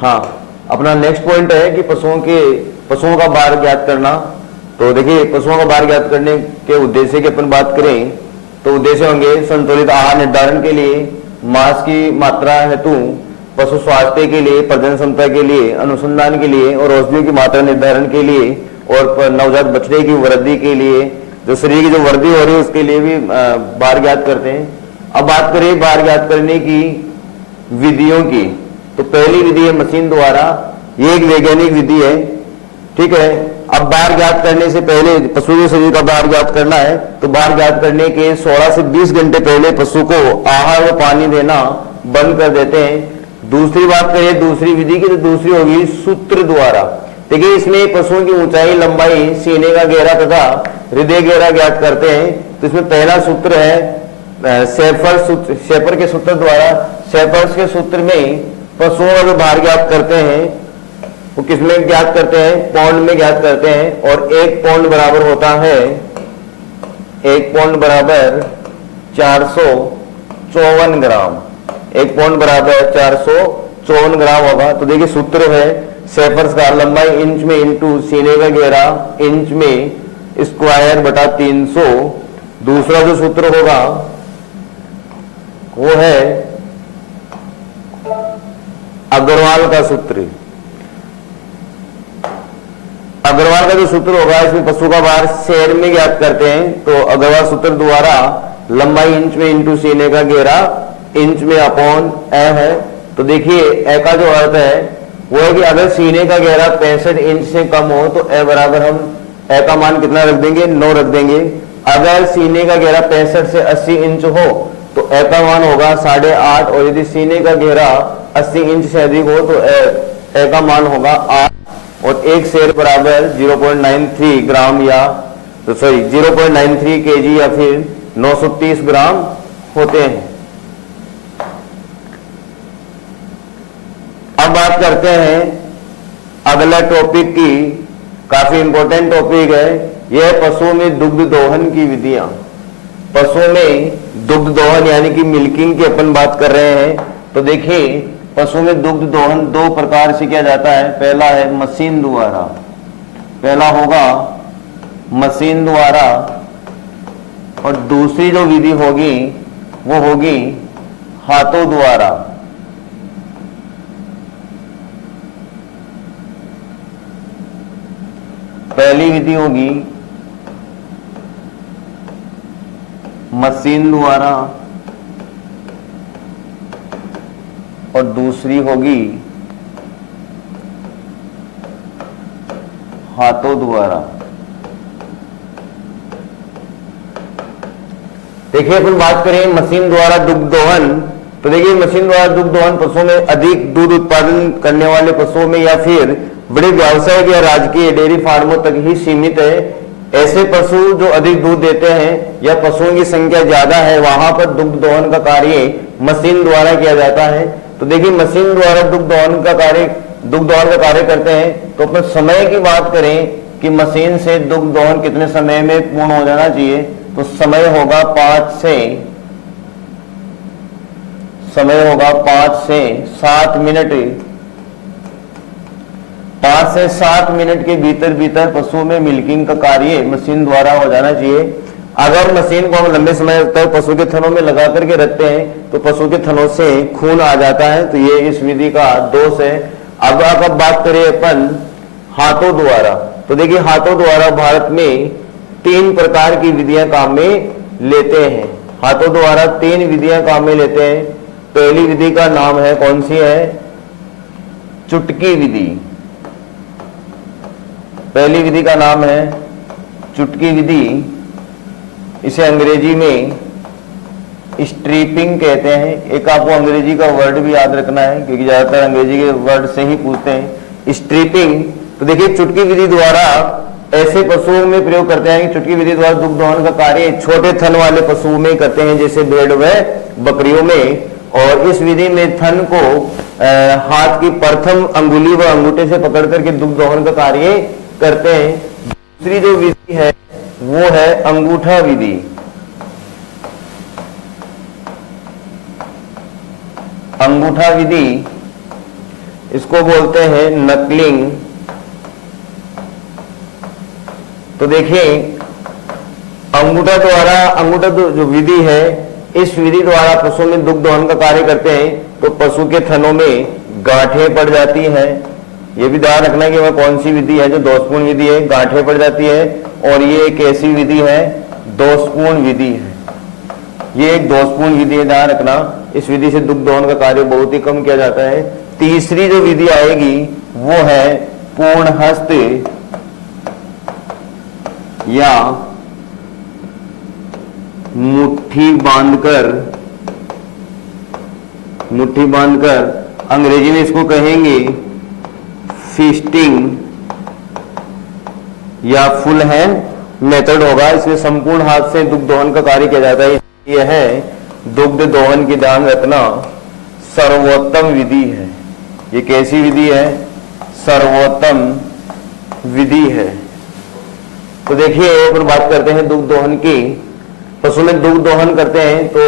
हाँ, अपना next point है कि पशुओं का भार ज्ञात करना। तो देखिए, पशुओं का भार ज्ञात करने के उद्देश्य की अपन बात करें तो उद्देश्य होंगे संतुलित आहार निर्धारण के लिए, मांस की मात्रा हेतु, पशु स्वास्थ्य के लिए, प्रजनन क्षमता के लिए, अनुसंधान के लिए और औषधियों की मात्रा निर्धारण के लिए, और नवजात बछड़े की वृद्धि के लिए, जो शरीर की जो वृद्धि हो रही है उसके लिए भी भार ज्ञात करते हैं। अब बात करें भार ज्ञात करने की विधियों की, तो पहली विधि है मशीन द्वारा। ये एक वैज्ञानिक विधि है, ठीक है। अब भार ज्ञात करने से पहले पशु के शरीर का भार ज्ञात करना है, तो भार ज्ञात करने के 16 से 20 घंटे पहले पशु को आहार व पानी देना बंद कर देते हैं। दूसरी बात करें दूसरी विधि की, तो दूसरी होगी सूत्र द्वारा। देखिए, इसमें पशुओं की ऊंचाई, लंबाई, सीने का घेरा तथा हृदय घेरा ज्ञात करते हैं। तो इसमें पहला सूत्र है शेफर के सूत्र द्वारा। शेफर्स के सूत्र में पशुओं का जो भार ज्ञात करते हैं वो किसमें ज्ञात करते हैं? पौंड में ज्ञात करते हैं। और 1 पौंड बराबर होता है 1 पौंड बराबर 454 ग्राम। 1 पौंड बराबर 454 ग्राम होगा। तो देखिए, सूत्र है शेफर्स का, लंबाई इंच में इंटू सीने का घेरा इंच में स्क्वायर बटा 300। दूसरा जो सूत्र होगा वो है अग्रवाल का सूत्र। अग्रवाल का जो सूत्र होगा, इसमें पशु का भार सेर में ज्ञात करते हैं। तो अग्रवाल सूत्र द्वारा लंबाई इंच में इंटू सीने का घेरा इंच में अपॉन ए है। तो देखिए, ए का जो अर्थ है वो है कि अगर सीने का घेरा 65 इंच से कम हो तो ए बराबर हम ए का मान कितना रख देंगे? 9 रख देंगे। अगर सीने का घेरा 65 से 80 इंच हो तो ए का मान होगा 8.5, और यदि सीने का घेरा 80 इंच से अधिक हो तो ए का मान होगा 8, और 1 सेर बराबर 0.93 ग्राम या 0.93 केजी या फिर 930 ग्राम होते हैं। अब बात करते हैं अगला टॉपिक की, काफी इंपॉर्टेंट टॉपिक है। यह पशुओं में दुग्ध दोहन की विधियां। पशुओं में दुग्ध दोहन यानी कि मिल्किंग की अपन बात कर रहे हैं। तो देखिए, पशुओं में दुग्ध दोहन 2 प्रकार से किया जाता है। पहला है मशीन द्वारा, पहला होगा मशीन द्वारा, और दूसरी जो विधि होगी वो होगी हाथों द्वारा। पहली विधि होगी मशीन द्वारा और दूसरी होगी हाथों द्वारा। देखिए, अपन बात करें मशीन द्वारा दुग्ध दोहन, तो देखिए मशीन द्वारा दुग्ध दोहन पशुओं में अधिक दूध उत्पादन करने वाले पशुओं में या फिर बड़े व्यावसायिक या राजकीय डेयरी फार्मों तक ही सीमित है। ऐसे पशु जो अधिक दूध देते हैं या पशुओं की संख्या ज्यादा है, वहां पर दुग्ध दोहन का कार्य मशीन द्वारा किया जाता है। तो देखिए, मशीन द्वारा दुग्ध दोहन का कार्य करते हैं। तो अपन समय की बात करें कि मशीन से दुग्ध दोहन कितने समय में पूर्ण हो जाना चाहिए, तो समय होगा 5 से 7 मिनट। 5 से 7 मिनट के भीतर पशुओं में मिल्किंग का कार्य मशीन द्वारा हो जाना चाहिए। अगर मशीन को हम लंबे समय तक पशु के थनों में लगा करके रखते हैं तो पशु के थनों से खून आ जाता है, तो ये इस विधि का दोष है। अब बात करें अपन हाथों द्वारा, तो देखिए हाथों द्वारा भारत में 3 प्रकार की विधियां काम में लेते हैं। हाथों द्वारा 3 विधियां काम में लेते हैं। पहली विधि का नाम है, कौन सी है? चुटकी विधि। पहली विधि का नाम है चुटकी विधि। इसे अंग्रेजी में स्ट्रिपिंग कहते हैं। एक आपको अंग्रेजी का वर्ड भी याद रखना है क्योंकि ज्यादातर अंग्रेजी के वर्ड से ही पूछते हैं, स्ट्रिपिंग। तो देखिए, चुटकी विधि द्वारा ऐसे पशुओं में प्रयोग करते हैं कि चुटकी विधि द्वारा दुग्ध दोहन का कार्य छोटे थन वाले पशुओं में करते हैं, जैसे भेड़ व बकरियों में। और इस विधि में थन को हाथ की प्रथम अंगुली व अंगूठे से पकड़ करके दुग्ध दोहन का कार्य करते हैं। दूसरी जो विधि है वो है अंगूठा विधि। अंगूठा विधि इसको बोलते हैं नकलिंग। तो देखिए अंगूठा जो विधि है, इस विधि द्वारा पशु में दुग्ध दोहन का कार्य करते हैं तो पशु के थनों में गांठें पड़ जाती है। ये भी ध्यान रखना है कि वह कौन सी विधि है, जो दोषपूर्ण विधि है, गांठें पड़ जाती है। और ये एक ऐसी विधि है, दोषपूर्ण विधि है। ये एक दोषपूर्ण विधि है, ध्यान रखना। इस विधि से दुग्ध दोहन का कार्य बहुत ही कम किया जाता है। तीसरी जो विधि आएगी वो है पूर्णहस्त या मुट्ठी बांधकर अंग्रेजी में इसको कहेंगे फिस्टिंग या फुल हैंड मेथड होगा। इसमें संपूर्ण हाथ से दुग्ध दोहन का कार्य किया जाता है। यह है दुग्ध दोहन की, ध्यान रखना, सर्वोत्तम विधि है। ये कैसी विधि है? सर्वोत्तम विधि है। तो देखिए एक और बात करते हैं दुग्ध दोहन की। पशु में दुग्ध दोहन करते हैं तो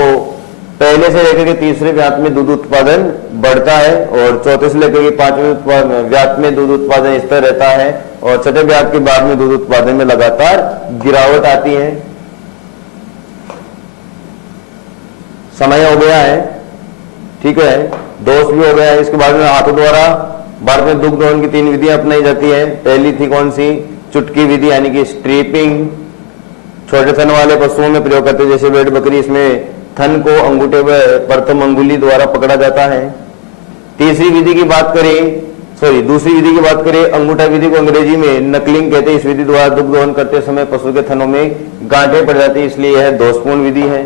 पहले से लेकर के तीसरे व्यात में दूध उत्पादन बढ़ता है और चौथे से लेकर के पांचवें व्यात में दूध उत्पादन स्थिर रहता है और छठे व्यात के बाद में दूध उत्पादन में लगातार गिरावट आती है। समय हो गया है, ठीक है, दोष भी हो गया है। इसके बाद में हाथों द्वारा भारत में दुग्ध दोहन की 3 विधियां अपनाई जाती है। पहली थी कौन सी? चुटकी विधि यानी कि स्ट्रीपिंग। छोटे थन वाले पशुओं में प्रयोग करते हैं, जैसे भेड़ बकरी। इसमें थन को अंगूठे व प्रथम अंगुली द्वारा पकड़ा जाता है। दूसरी विधि की बात करें अंगूठा विधि को अंग्रेजी में नकलिंग कहते हैं। इस विधि द्वारा दुग्ध दोहन करते समय पशु के थनों में गांठें पड़ जाती है, इसलिए यह दोषपूर्ण विधि है।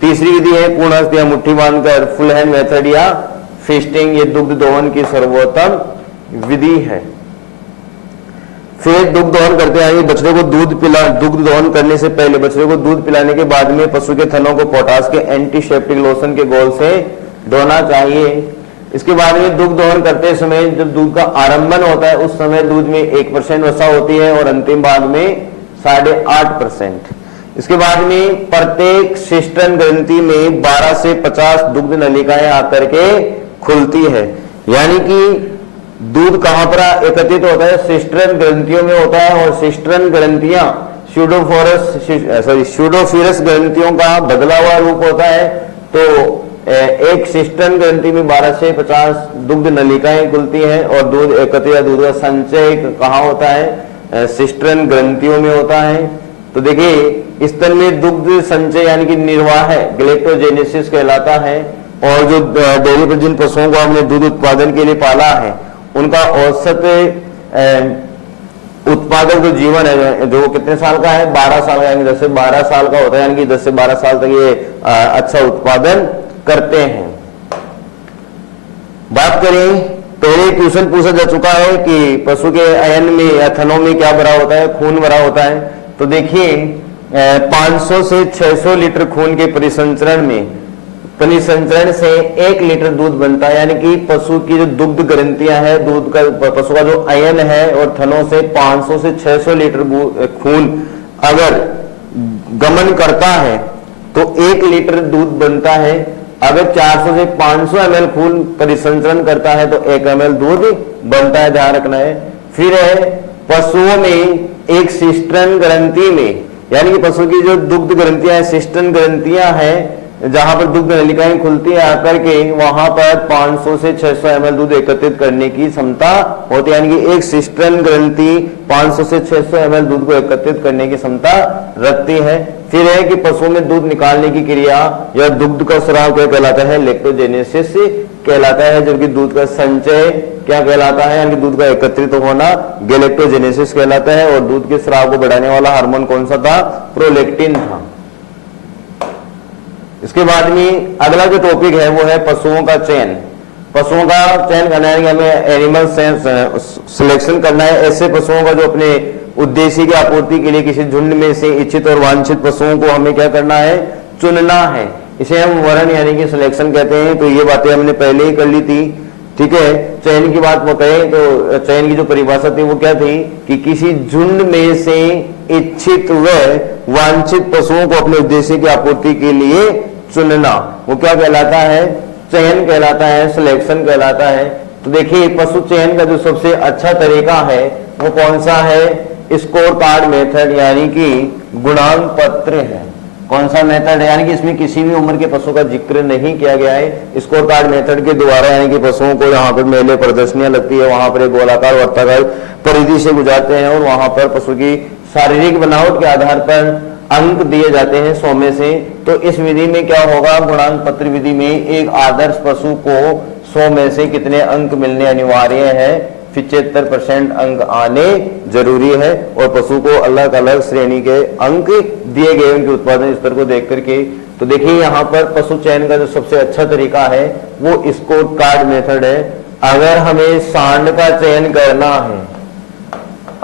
तीसरी विधि है पूर्णहस्त या मुट्ठी बांधकर फुल हैंड मेथड या फिस्टिंग। ये दुग्ध दोहन की सर्वोत्तम विधि है। फिर दुग्ध दोहन करते हैं बछड़े को दुग्ध दोहन करने से पहले बछड़े को दूध पिलाने के बाद में पशु के थनों को पोटाश के एंटीसेप्टिक लोशन के घोल से धोना चाहिए। इसके बाद में दुग्ध दोहन करते समय जब दूध का आरंभन होता है उस समय दूध में 1% वसा होती है और अंतिम भाग में 8.5%। इसके बाद में प्रत्येक शिस्टन ग्रंथि में 12 से 50 दुग्ध नलिकाएं आकर के खुलती है। यानी कि दूध कहां पर एकत्रित होता है? सिस्टर्न ग्रंथियों में होता है और सिस्टर्न ग्रंथियां स्यूडोफिरस ग्रंथियों का बदला हुआ रूप होता है। तो एक सिस्टर्न ग्रंथि में 12 से 50 दुग्ध नलिकाएं खुलती हैं और दूध एकत्रित दूध का संचय कहां होता है? सिस्टर्न ग्रंथियों में होता है। तो देखिए स्तन में दुग्ध संचय यानी कि निर्वाह है, गैलेक्टोजेनेसिस कहलाता है। और जो डेयरी पर जिन पशुओं को हमने दूध उत्पादन के लिए पाला है उनका औसत उत्पादक जो जीवन है जो कितने साल का है? 12 साल का, यानी 10 से 12 साल का होता है। यानी कि 10 से 12 साल तक ये अच्छा उत्पादन करते हैं। बात करें, पहले क्वेश्चन पूछा जा चुका है कि पशु के अयन में या थनों में क्या भरा होता है? खून भरा होता है। तो देखिए 500 से 600 लीटर खून के परिसंचरण से 1 लीटर दूध बनता है। यानी कि पशु की जो दुग्ध ग्रंथियां है, दूध का पशु का जो अयन है और थनों से 500 से 600 लीटर खून अगर गमन करता है तो 1 लीटर दूध बनता है। अगर 400 से 500 ml खून परिसंचरण करता है तो 1 ml दूध बनता है, ध्यान रखना है। फिर है पशुओं में एक सिस्टर्न ग्रंथि में, यानी कि पशु की जो दुग्ध ग्रंथियां सिस्टर्न ग्रंथियां हैं जहां पर दुग्ध नलिकाएं खुलती है आकर के वहां पर 500 से 600 ml दूध एकत्रित करने की क्षमता होती है। यानी कि एक सिस्टर्न ग्रंथि 500 से 600 ml दूध को एकत्रित करने की क्षमता रखती है। फिर है कि पशुओं में दूध निकालने की क्रिया या दुग्ध का स्राव क्या कहलाता है? लैक्टोजेनेसिस कहलाता है। जबकि दूध का संचय क्या कहलाता है? यानी कि दूध का एकत्रित होना गैलेक्टोजेनेसिस कहलाता है। और दूध के स्राव को बढ़ाने वाला हार्मोन कौन सा था? प्रोलैक्टिन था। इसके बाद में अगला जो टॉपिक है वो है पशुओं का चयन। पशुओं का चयन करना है कि हमें एनिमल सिलेक्शन करना है। ऐसे पशुओं का जो अपने उद्देश्य की आपूर्ति के लिए किसी झुंड में से इच्छित और वांछित पशुओं को हमें क्या करना है? चुनना है। इसे हम वरण यानी कि सिलेक्शन कहते हैं। तो ये बातें हमने पहले ही कर ली थी, ठीक है। चयन की बात करें तो चयन की जो परिभाषा थी वो क्या थी कि किसी झुंड में से इच्छित व वांछित पशुओं को अपने उद्देश्य की आपूर्ति के लिए चुनना, वो क्या कहलाता है? चयन कहलाता है, सिलेक्शन कहलाता है। तो देखिए पशु चयन का जो सबसे अच्छा तरीका है वो कौन सा है? स्कोर कार्ड मेथड, यानी कि गुणांक पत्र है। कौन सा मेथड है? यानी कि इसमें किसी भी उम्र के पशु का जिक्र नहीं किया गया है। स्कोर कार्ड मेथड के द्वारा यानी कि पशुओं को यहाँ पर मेले प्रदर्शनियां लगती है, वहां पर एक गोलाकार वर्ताकार परिधि से गुजरते हैं और वहां पर पशु की शारीरिक बनावट के आधार पर अंक दिए जाते हैं 100 में से। तो इस विधि में क्या होगा? गुणांक पत्र विधि में एक आदर्श पशु को 100 में से कितने अंक मिलने अनिवार्य है? 75% अंक आने जरूरी है। और पशु को अलग अलग श्रेणी के अंक दिए गए उनके उत्पादन स्तर को देख करके। तो देखिए यहाँ पर पशु चयन का जो सबसे अच्छा तरीका है वो स्कोर कार्ड मेथड है। अगर हमें सांड का चयन करना है,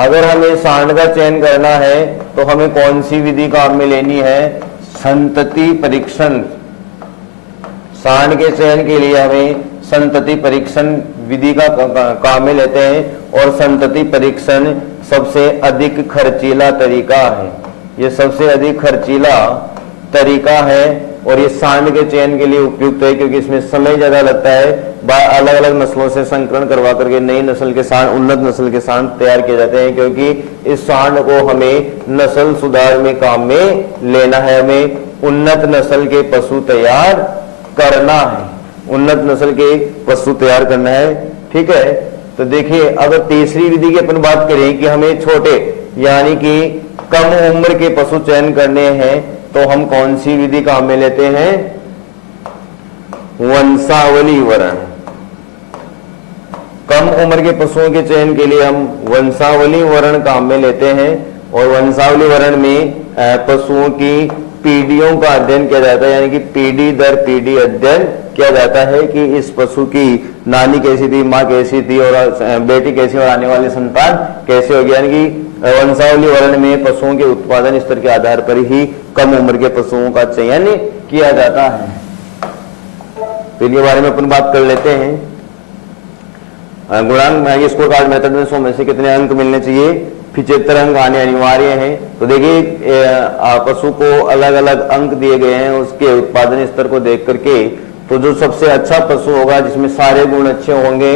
अगर हमें सांड का चयन करना है तो हमें कौन सी विधि काम में लेनी है? संतति परीक्षण। सांड के चयन के लिए हमें संतति परीक्षण विधि का काम में लेते हैं और संतति परीक्षण सबसे अधिक खर्चीला तरीका है। ये सबसे अधिक खर्चीला तरीका है और ये सांड के चयन के लिए उपयुक्त है क्योंकि इसमें समय ज्यादा लगता है। अलग अलग नस्लों से संकरण करवा करके नई नस्ल के सांड, उन्नत नस्ल के सांड तैयार किए जाते हैं क्योंकि इस सांड को हमें नस्ल सुधार में काम में लेना है। हमें उन्नत नस्ल के पशु तैयार करना है, उन्नत नस्ल के पशु तैयार करना है। ठीक है, तो देखिए अगर तीसरी विधि की अपन बात करें कि हमें छोटे यानी कि कम उम्र के पशु चयन करने हैं तो हम कौन सी विधि काम में लेते हैं? वंशावली वर्ण। कम उम्र के पशुओं के चयन के लिए हम वंशावली वर्ण काम में लेते हैं और वंशावली वर्ण में पशुओं की पीढ़ियों का अध्ययन किया जाता है, यानी कि पीढ़ी दर पीढ़ी अध्ययन किया जाता है कि इस पशु की नानी कैसी थी, माँ कैसी थी और बेटी कैसी और आने वाली संतान कैसे होगी। यानी कि वंशावली वर्ण में पशुओं के उत्पादन स्तर के आधार पर ही कम उम्र के पशुओं का चयन किया जाता है। तो इनके बारे में अपन बात कर लेते हैं। गुणांक स्कोर कार्ड मेथड में 100 में से कितने अंक मिलने चाहिए? 75 अंक आने अनिवार्य हैं। तो देखिए पशु को अलग अलग अंक दिए गए हैं उसके उत्पादन स्तर को देख करके। तो जो सबसे अच्छा पशु होगा जिसमें सारे गुण अच्छे होंगे,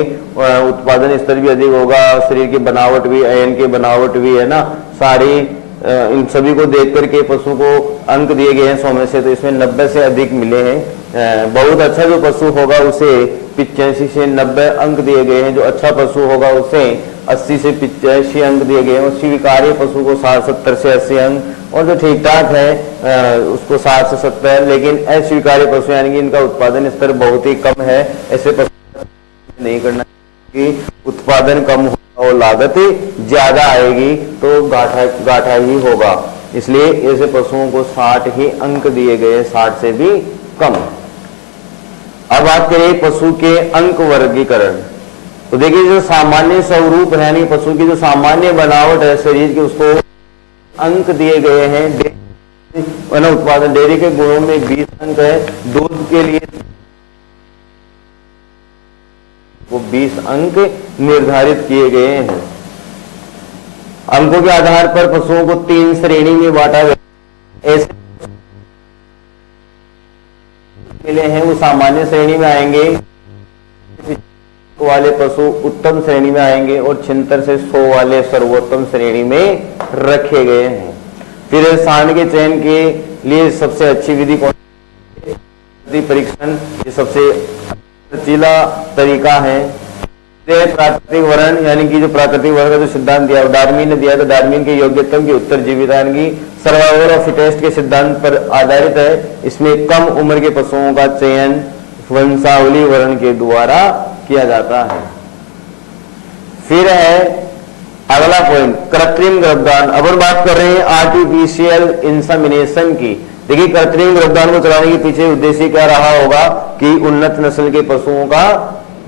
उत्पादन स्तर भी अधिक होगा, शरीर की बनावट भी, अयन की बनावट भी है ना, सारी इन सभी को देख करके पशु को अंक दिए गए हैं 100 में से। तो इसमें 90 से अधिक मिले हैं। बहुत अच्छा जो पशु होगा उसे 85 से 90 अंक दिए गए हैं। जो अच्छा पशु होगा उसे 80 से 85 अंक दिए गए हैं। स्वीकार्य पशु को 70 से 80 अंक और जो ठीक ठाक है उसको 60 से 70। लेकिन अस्वीकार्य पशु यानी कि इनका उत्पादन स्तर बहुत ही कम है, ऐसे पशु नहीं करना कि उत्पादन कम और लागत ज्यादा आएगी तो घाटा ही होगा। इसलिए ऐसे पशुओं को 60 ही अंक दिए गए, 60 से भी कम। अब बात करें पशु के अंक वर्गीकरण। तो देखिए जो सामान्य स्वरूप है यानी पशु की जो सामान्य बनावट है शरीर की, उसको अंक दिए गए हैं। उत्पादन डेयरी के गुणों में 20 अंक है, दूध के लिए वो 20 अंक निर्धारित किए गए हैं। अंकों के आधार पर पशुओं को 3 श्रेणी में बांटा गया। ऐसे मिले हैं वो सामान्य श्रेणी में आएंगे, वाले पशु उत्तम श्रेणी में आएंगे और 76 से 100 वाले सर्वोत्तम श्रेणी में रखे गए हैं। फिर सांड के चयन के लिए सबसे अच्छी विधि कौन सी? परीक्षण। ये सबसे खर्चीला तरीका है। प्राकृतिक वर्ण यानी कि जो प्राकृतिक वर्ण का जो सिद्धांत दिया डार्विन ने दिया, तो डार्विन के योग्यतम की उत्तर जीविता की सर्वाइवल ऑफ फिटेस्ट के सिद्धांत पर आधारित है। इसमें कम उम्र के पशुओं का चयन वंशावली वर्ण के द्वारा किया जाता है। फिर है अगला पॉइंट कृत्रिम गर्भधान। अब हम बात कर रहे हैं आर्टिफिशियल इंसेमिनेशन की। देखिए कृत्रिम गर्भधान को चलाने के पीछे उद्देश्य क्या रहा होगा कि उन्नत नस्ल के पशुओं का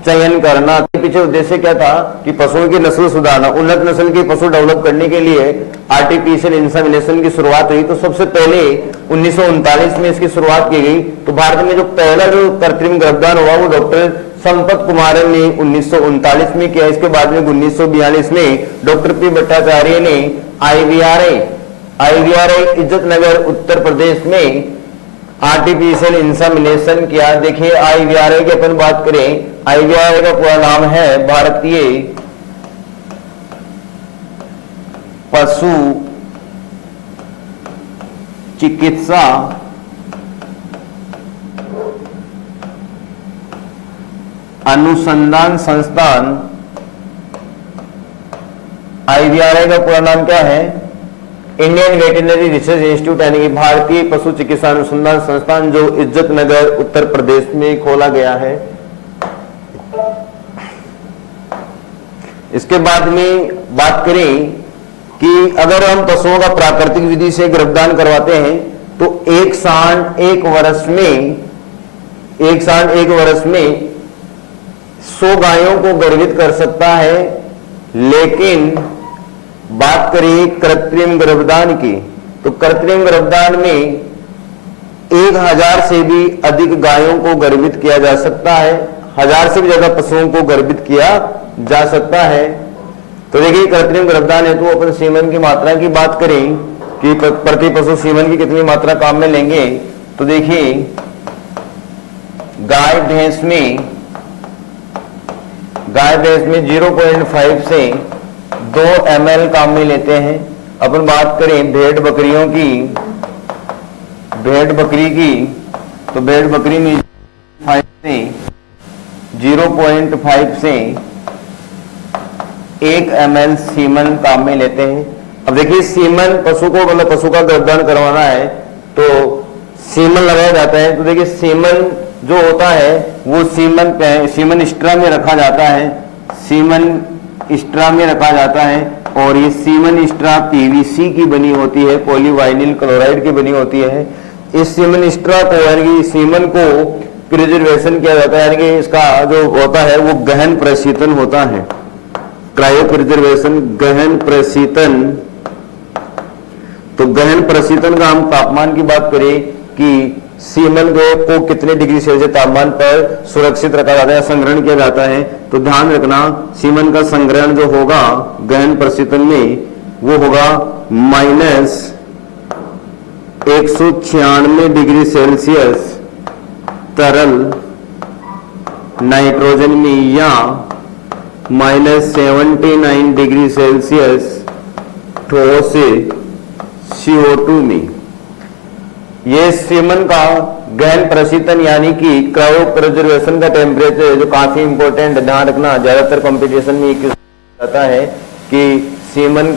चयन करना। पीछे उद्देश्य क्या था कि पशुओं की नस्ल सुधारना। उन्नत नस्ल के पशु डेवलप करने के लिए आर्टिफिशियल इंसेमिनेशन की शुरुआत हुई। तो सबसे पहले 1939 में इसकी शुरुआत की गई। तो भारत में जो पहला जो कृत्रिम गर्भधान हुआ वो डॉक्टर संपत कुमारन ने 1939 में किया। इसके बाद में 1942 में डॉक्टर पी भट्टाचार्य ने आईवीआरआई इज्जत नगर उत्तर प्रदेश में आर्टिफिशियल इंसेमिनेशन किया। देखिए IVRA की अपन बात करें, IVRA का पूरा नाम है भारतीय पशु चिकित्सा अनुसंधान संस्थान। IVRA का पूरा नाम क्या है? इंडियन वेटरनरी रिसर्च इंस्टीट्यूट, यानी कि भारतीय पशु चिकित्सा अनुसंधान संस्थान, जो इज्जत नगर उत्तर प्रदेश में खोला गया है। इसके बाद में बात करें कि अगर हम पशुओं का प्राकृतिक विधि से गर्भदान करवाते हैं तो एक सांड एक वर्ष में 100 गायों को गर्भित कर सकता है। लेकिन बात करें कृत्रिम गर्भदान की, तो कृत्रिम गर्भदान में 1000 से भी अधिक गायों को गर्भित किया जा सकता है, 1000 से भी ज्यादा पशुओं को गर्भित किया जा सकता है। तो देखिए कृत्रिम गर्भदान हेतु तो अपन सीमन की मात्रा की बात करें कि प्रति पशु सीमन की कितनी मात्रा काम में लेंगे, तो देखिए गाय भैंस में 0.5 से 2 ml काम में लेते हैं। अपन बात करें भेड़ बकरी की, तो भेड़ बकरी में 0.5 से 1 ml सीमन काम में लेते हैं। अब देखिए सीमन पशु को, मतलब पशु का गर्भधान करवाना है तो सीमन लगाया जाता है। तो देखिए सीमन जो होता है वो सीमन स्ट्रा में रखा जाता है, और ये सीमन स्ट्रा PVC की बनी होती है, पॉलीवाइनिल क्लोराइड की बनी होती है। इस सीमन स्ट्रा को, यानी कि सीमन को प्रिजर्वेशन किया जाता है, यानी कि इसका जो होता है वो गहन प्रशीतन होता है, क्रायो प्रिजर्वेशन, गहन प्रशीतन। तो गहन प्रशीतन का हम तापमान की बात करें कि सीमन को कितने डिग्री सेल्सियस तापमान पर सुरक्षित रखा जाता है, संग्रहण किया जाता है, तो ध्यान रखना सीमन का संग्रहण जो होगा गहन प्रशीतन में वो होगा -196 डिग्री सेल्सियस तरल नाइट्रोजन में, या -79 डिग्री सेल्सियस ठोस CO2 में। ये सीमन का गहन प्रशीतन यानी कि क्रायो प्रिजर्वेशन का टेम्परेचर जो काफी इंपॉर्टेंट, ध्यान रखना। ज्यादातर कंपटीशन में एक आता है कि सीमन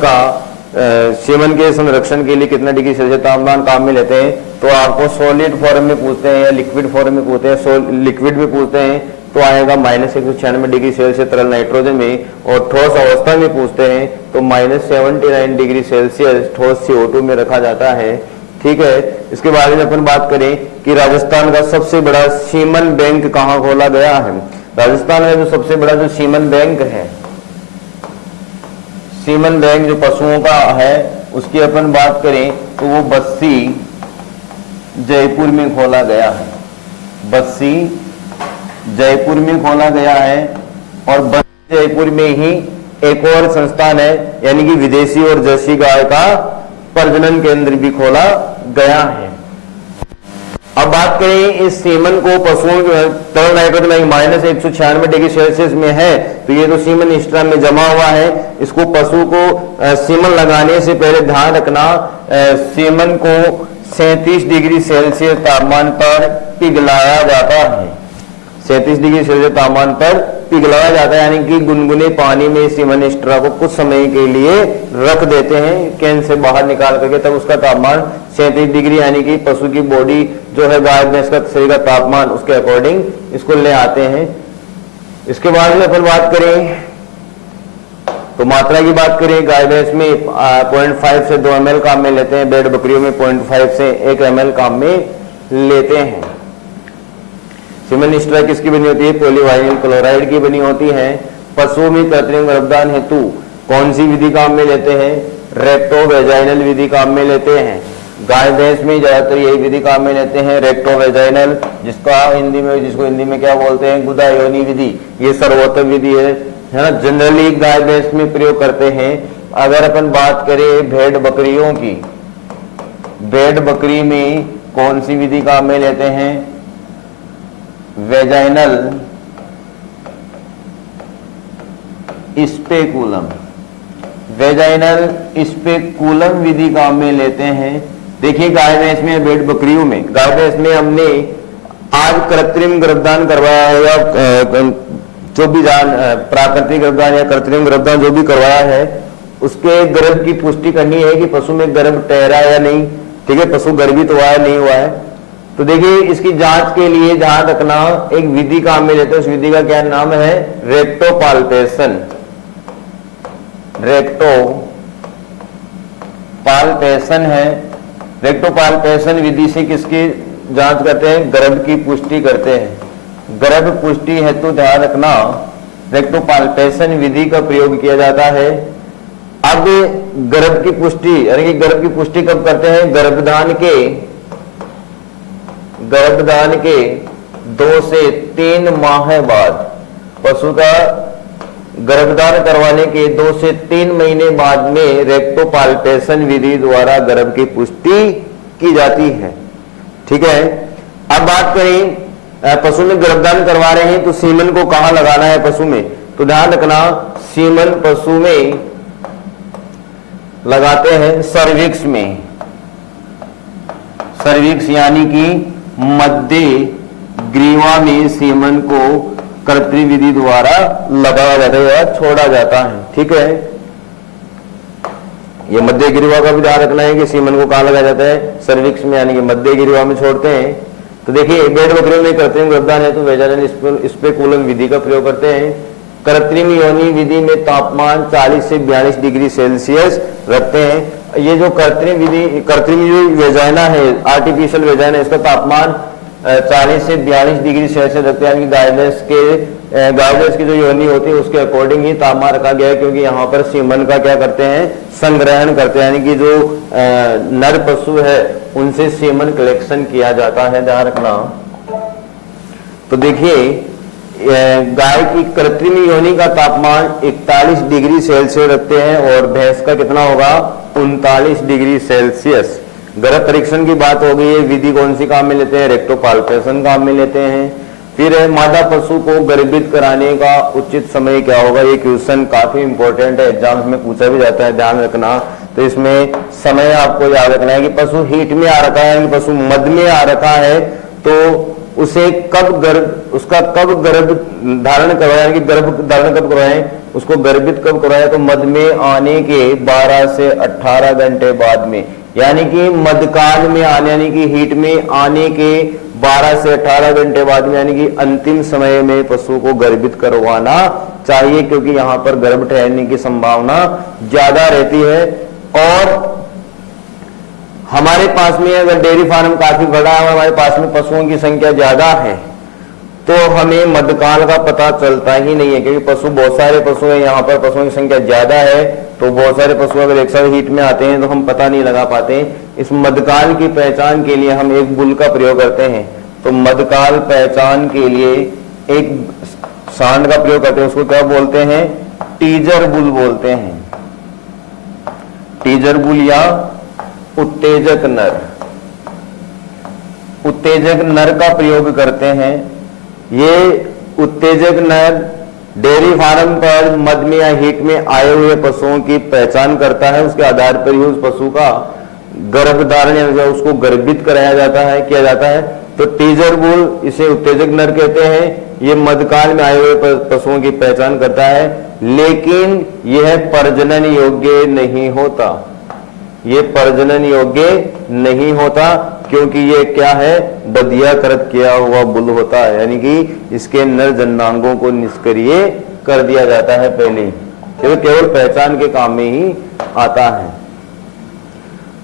के संरक्षण के लिए कितना डिग्री सेल्सियस तापमान काम में लेते हैं, तो आपको सॉलिड फॉर्म में पूछते हैं या लिक्विड फॉर्म में पूछते हैं। लिक्विड में पूछते हैं तो आएगा -196 डिग्री सेल्सियस तरल नाइट्रोजन में, और ठोस अवस्था में पूछते हैं तो -79 डिग्री सेल्सियस ठोस CO2 में रखा जाता है। ठीक है। इसके बारे में अपन बात करें कि राजस्थान का सबसे बड़ा सीमन बैंक कहाँ खोला गया है। राजस्थान में जो सबसे बड़ा जो सीमन बैंक है, सीमन बैंक जो पशुओं का है, उसकी अपन बात करें तो वो बस्सी जयपुर में खोला गया है। बस्सी जयपुर में खोला गया है, और बस्सी जयपुर में ही एक और संस्थान है, यानी कि विदेशी और जर्सी गाय का प्रजनन केंद्र भी खोला गया है। अब बात करें इस सीमन को पशुओं तरल नाइट्रोजन -196 डिग्री सेल्सियस में है, तो ये तो सीमन स्ट्रा में जमा हुआ है। इसको पशु को सीमन लगाने से पहले ध्यान रखना, सीमन को 37 डिग्री सेल्सियस तापमान पर पिघलाया जाता है। 37 डिग्री सेल्सियस तापमान पर पिघलाया जाता है, यानी कि गुनगुने पानी में सीमन स्ट्रा को कुछ समय के लिए रख देते हैं कैन से बाहर निकाल करके, तब उसका तापमान 37 डिग्री, यानी कि पशु की बॉडी जो है गाय भैंस का शरीर का तापमान उसके अकॉर्डिंग इसको ले आते हैं। इसके बाद में अपन बात करें तो मात्रा की बात करें, गाय भैंस में 0.5 से 2 ml काम में लेते हैं, भेड़ बकरियों में 0.5 से 1 ml काम में लेते हैं। सीमन स्ट्रा किसकी बनी होती है? पॉलीवाइनिल क्लोराइड की बनी होती है। पशुओं में कृत्रिम गर्भधान हेतु कौन सी विधि काम में लेते हैं? रेक्टोवेजाइनल विधि काम में लेते हैं। गाय भैंस में ज्यादातर यही विधि काम में लेते हैं, रेक्टोवेजाइनल, जिसको हिंदी में क्या बोलते हैं? गुदा योनि विधि। ये सर्वोत्तम विधि है ना, जनरली गाय भैंस में प्रयोग करते हैं। अगर अपन बात करें भेड़ बकरियों की, भेड़ बकरी में कौन सी विधि काम में लेते हैं? वेजाइनल स्पेकुलम, वेजाइनल स्पेकुलम विधि काम में लेते हैं। देखिए गाय भैंस में, भेड़ बकरियों में, गाय भैंस में हमने आज कृत्रिम गर्भधान करवाया है या जो भी प्राकृतिक गर्भधान या कृत्रिम गर्भधान जो भी करवाया है, उसके गर्भ की पुष्टि करनी है कि पशु में गर्भ ठहरा या नहीं, ठीक है, पशु गर्भित हुआ है नहीं हुआ है। तो देखिए इसकी जांच के लिए ध्यान रखना, एक विधि काम में लेते हैं। उस विधि का क्या नाम है? रेक्टोपाल्पेशन। रेक्टोपाल्पेशन है। रेक्टोपाल्पेशन विधि से किसकी जांच करते हैं? गर्भ की पुष्टि करते हैं। गर्भ पुष्टि हेतु ध्यान रखना, रेक्टोपाल्पेशन विधि का प्रयोग किया जाता है। अब गर्भ की पुष्टि यानी कि गर्भ की पुष्टि कब करते हैं? गर्भधान के 2 से 3 माह बाद, पशु का गर्भधान करवाने के 2 से 3 महीने बाद में रेक्टोपाल्पेशन विधि द्वारा गर्भ की पुष्टि की जाती है। ठीक है। अब बात करें, पशु में गर्भधान करवा रहे हैं तो सीमन को कहां लगाना है पशु में? तो ध्यान रखना, सीमन पशु में लगाते हैं सर्विक्स में। सर्विक्स यानी कि मध्य ग्रीवा में सीमन को कर्तरी विधि द्वारा लगाया जाता है या छोड़ा जाता है। ठीक है, ये मध्य ग्रीवा का भी ध्यान रखना है कि सीमन को कहां लगाया जाता है? सर्विक्स में, यानी कि मध्य ग्रीवा में छोड़ते हैं। तो देखिए भेड़ बकरियों में कृत्रिम गर्भधान है तो वेजाइनल स्पेकुलम विधि का प्रयोग करते हैं। कृत्रिम योनि विधि में तापमान 40 से 42 डिग्री सेल्सियस रखते हैं। ये जो कृत्रिम जो वेजाइना है, आर्टिफिशियल वेजाइना, इसका तापमान 40 से 42 डिग्री सेल्सियस रखते हैं। गाय भैंस की जो योनि होती है उसके अकॉर्डिंग ही तापमान रखा गया है, क्योंकि यहाँ पर सीमन का क्या करते हैं? संग्रहण करते हैं, यानी कि जो नर पशु है उनसे सीमन कलेक्शन किया जाता है, ध्यान रखना। तो देखिए गाय की कृत्रिम योनि का तापमान 41 डिग्री सेल्सियस रखते हैं और भैंस का कितना होगा? 39 डिग्री सेल्सियस। गर्भ परीक्षण की बात हो गई है। विधि कौन सी काम में लेते हैं? रेक्टोपाल्पेशन काम में लेते हैं। फिर मादा पशु को गर्भित कराने का उचित समय क्या होगा? ये क्वेश्चन काफी इंपॉर्टेंट है, एग्जाम्स में पूछा भी जाता है, ध्यान रखना। तो इसमें समय आपको याद रखना है कि पशु हीट में आ रखा है, यानी पशु मध में आ रखा है, तो उसे उसका कब गर्भ धारण करवाएं, यानी कि गर्भ धारण कब करवाएं, उसको गर्भित कब करवाएं? तो मध में आने के 12 से 18 घंटे बाद में, यानी कि मध्यकाल में आने, यानी कि हीट में आने के 12 से 18 घंटे बाद में, यानी कि अंतिम समय में पशु को गर्भित करवाना चाहिए, क्योंकि यहाँ पर गर्भ ठहरने की संभावना ज्यादा रहती है। और हमारे पास में अगर डेयरी फार्म काफी बड़ा है, हमारे पास में पशुओं की संख्या ज्यादा है, तो हमें मध्यकाल का पता चलता ही नहीं है, क्योंकि पशु बहुत सारे पशु हैं, यहाँ पर पशुओं की संख्या ज्यादा है, तो बहुत सारे पशु अगर एक साथ हीट में आते हैं तो हम पता नहीं लगा पाते। इस मध्यकाल की पहचान के लिए हम एक बुल का प्रयोग करते हैं। तो मध्यकाल पहचान के लिए एक सांड का प्रयोग करते हैं, उसको क्या बोलते हैं? टीजर बुल बोलते हैं। टीजर बुल या उत्तेजक नर, उत्तेजक नर का प्रयोग करते हैं। ये उत्तेजक नर डेयरी फार्म पर मध में या हीट में आए हुए पशुओं की पहचान करता है, उसके आधार पर ही उस पशु का गर्भधारण या उसको गर्भित कराया जाता है, किया जाता है। तो टीजर बुल, इसे उत्तेजक नर कहते हैं। ये मध्यकाल में आए हुए पशुओं की पहचान करता है, लेकिन यह प्रजनन योग्य नहीं होता। ये प्रजनन योग्य नहीं होता क्योंकि ये क्या है? बधियाकृत किया हुआ बुल होता है, यानी कि इसके नर जननांगों को निष्क्रिय कर दिया जाता है पहले, केवल पहचान के काम में ही आता है।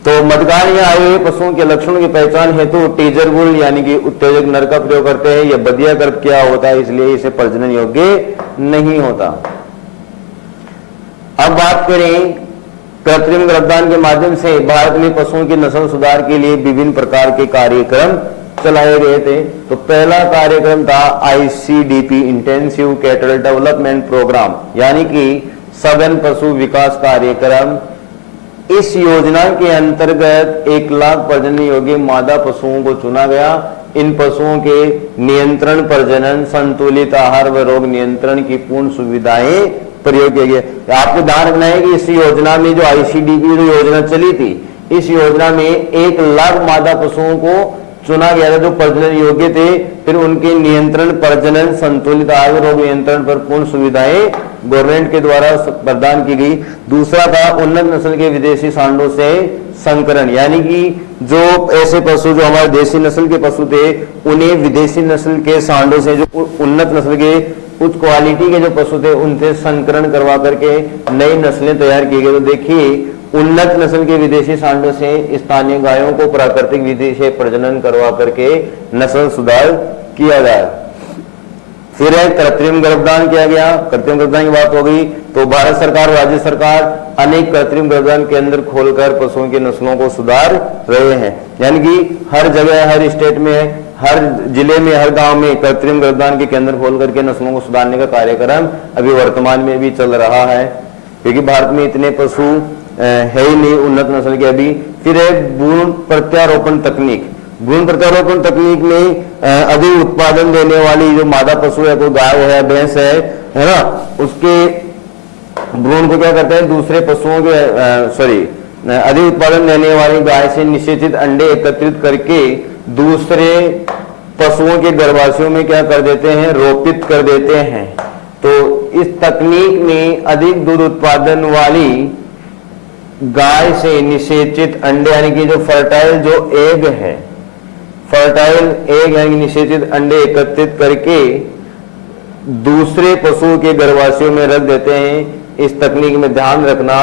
तो मध्यकाल में आए हुए पशुओं के लक्षणों की पहचान हेतु टीजर बुल यानी कि उत्तेजक नर का प्रयोग करते हैं। यह बधियाकृत किया होता है, इसलिए इसे प्रजनन योग्य नहीं होता। अब बात करें, कृत्रिम गर्भधान के माध्यम से भारत में पशुओं की नस्ल सुधार के लिए विभिन्न प्रकार के कार्यक्रम चलाए गए थे। तो पहला कार्यक्रम था ICDP, intensive cattle development programme, यानी कि सघन पशु विकास कार्यक्रम। इस योजना के अंतर्गत 1 लाख प्रजनन योग्य मादा पशुओं को चुना गया। इन पशुओं के नियंत्रण, प्रजनन, संतुलित आहार व रोग नियंत्रण की पूर्ण सुविधाएं प्रयोग किए गए। आपको ध्यान रखना है कि इस योजना में जो ICDP जो योजना चली थी, इस योजना में 1 लाख मादा पशुओं को चुना गया था जो प्रजनन योग्य थे। फिर उनके नियंत्रण, प्रजनन, संतुलित आहार, रोग नियंत्रण पर पूर्ण सुविधाएं गवर्नमेंट के द्वारा प्रदान की गई। दूसरा था उन्नत नस्ल के विदेशी सांडों से संकरण, यानी कि जो ऐसे पशु जो हमारे देसी नस्ल के पशु थे, उन्हें विदेशी नस्ल के सांडों से, जो उन्नत नस्ल के उच्च क्वालिटी के जो पशु थे, उनसे संकरण करवा करके नई नस्लें तैयार की गई। तो देखिए, उन्नत नस्ल के विदेशी सांडों से स्थानीय गायों को प्राकृतिक विधि से प्रजनन करवा करके नस्ल सुधार किया जाए। फिर है कृत्रिम गर्भधान किया गया। कृत्रिम गर्भधान की बात हो गई तो भारत सरकार, राज्य सरकार अनेक कृत्रिम गर्भधान केंद्र खोलकर पशुओं की नस्लों को सुधार रहे हैं। यानी कि हर जगह, हर स्टेट में, हर जिले में, हर गांव में कृत्रिम गर्भधान के केंद्र खोल करके नस्लों को सुधारने का कार्यक्रम अभी वर्तमान में भी चल रहा है, क्योंकि भारत में इतने पशु है ही नहीं उन्नत नस्ल के अभी। फिर है भ्रूण प्रत्यारोपण तकनीक। भ्रूण प्रत्यारोपण तकनीक में अधिक उत्पादन देने वाली जो मादा पशु है, कोई गाय है, भैंस है ना, उसके भ्रूण को क्या करते हैं, दूसरे पशुओं के अधिक उत्पादन देने वाली गाय से निषेचित अंडे एकत्रित करके दूसरे पशुओं के गर्भाशयों में क्या कर देते हैं, रोपित कर देते हैं। तो इस तकनीक में अधिक दूध उत्पादन वाली गाय से निषेचित अंडे, यानी कि जो फर्टाइल जो एग है, फर्टाइल एग यानी निषेचित अंडे एकत्रित करके दूसरे पशु के गर्भाशयों में रख देते हैं। इस तकनीक में ध्यान रखना,